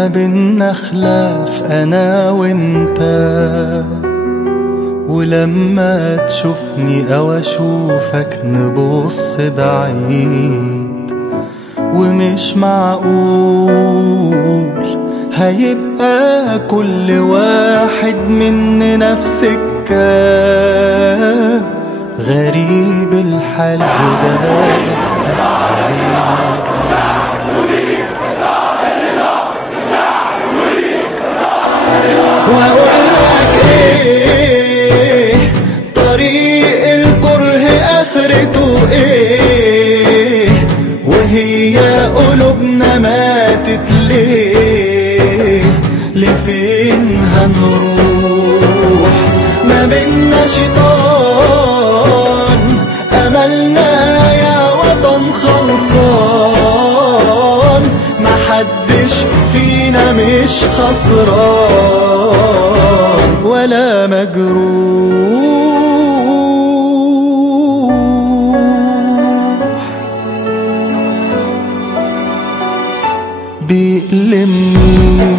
ما بينا خلاف انا وانت، ولما تشوفني او اشوفك نبص بعيد، ومش معقول هيبقى كل واحد مننا في سكة. غريب الحال وده احساس علينا جديد. واقولك ايه، طريق الكره اخرته ايه، وهي قلوبنا ماتت ليه؟ لفين هنروح؟ ما بينا شيطان، املنا يا وطن خلصان، محدش فينا مش خسران ولا مجروح. بيألمني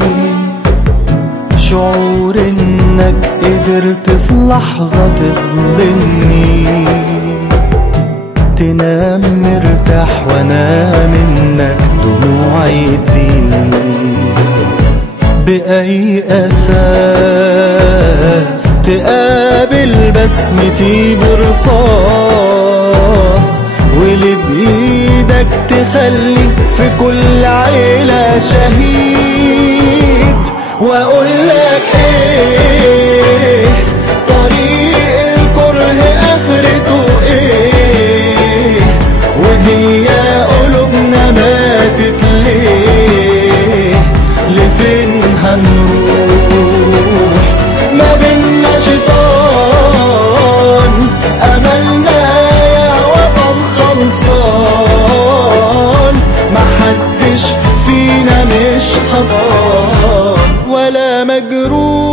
شعور انك قدرت في لحظة تظلمني، تنام مرتاح وانا منك دموعي تزيد. بأي اساس تقابل بسمتي برصاص، واللي بايدك تخلي في كل عيلة شهيد؟ واقولك ايه، طريق الكره اخرته ايه، وهي قلوبنا ماتت ليه؟ لفين هنروح؟ ما بينا شيطان، املنا يا وطن خلصان، محدش فينا مش خسران ولا مجروح.